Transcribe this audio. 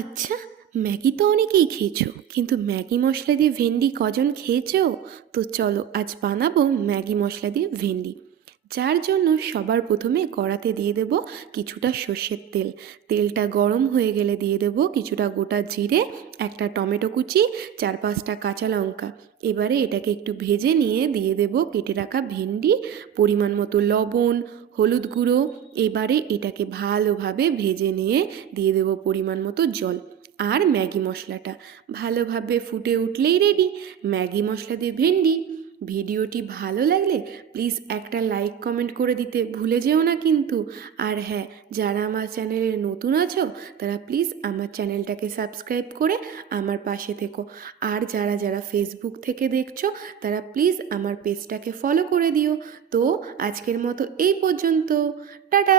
আচ্ছা, ম্যাগি তো অনেকেই খেয়েছো, কিন্তু ম্যাগি মশলা দিয়ে ভেন্ডি কজন খেয়েছো? তো চলো আজ বানাবো ম্যাগি মশলা দিয়ে ভেন্ডি। যার জন্য সবার প্রথমে কড়াতে দিয়ে দেব কিছুটা সর্ষের তেল। তেলটা গরম হয়ে গেলে দিয়ে দেব কিছুটা গোটা জিরে, একটা টমেটো কুচি, 4-5টা কাঁচা লঙ্কা। এবারে এটাকে একটু ভেজে নিয়ে দিয়ে দেব কেটে রাখা ভেন্ডি, পরিমাণ মতো লবণ, হলুদ গুঁড়ো। এবারে এটাকে ভালোভাবে ভেজে নিয়ে দিয়ে দেব পরিমাণ মতো জল আর ম্যাগি মশলাটা। ভালোভাবে ফুটে উঠলেই রেডি ম্যাগি মশলা দিয়ে ভেন্ডি। ভিডিওটি ভালো লাগলে প্লিজ একটা লাইক কমেন্ট করে দিতে ভুলে যেও না কিন্তু। আর হ্যাঁ, যারা আমার চ্যানেলে নতুন আছো তারা প্লিজ আমার চ্যানেলটাকে সাবস্ক্রাইব করে আমার পাশে থেকো। আর যারা যারা ফেসবুক থেকে দেখছো তারা প্লিজ আমার পেজটাকে ফলো করে দিও। তো আজকের মতো এই পর্যন্ত, টাটা।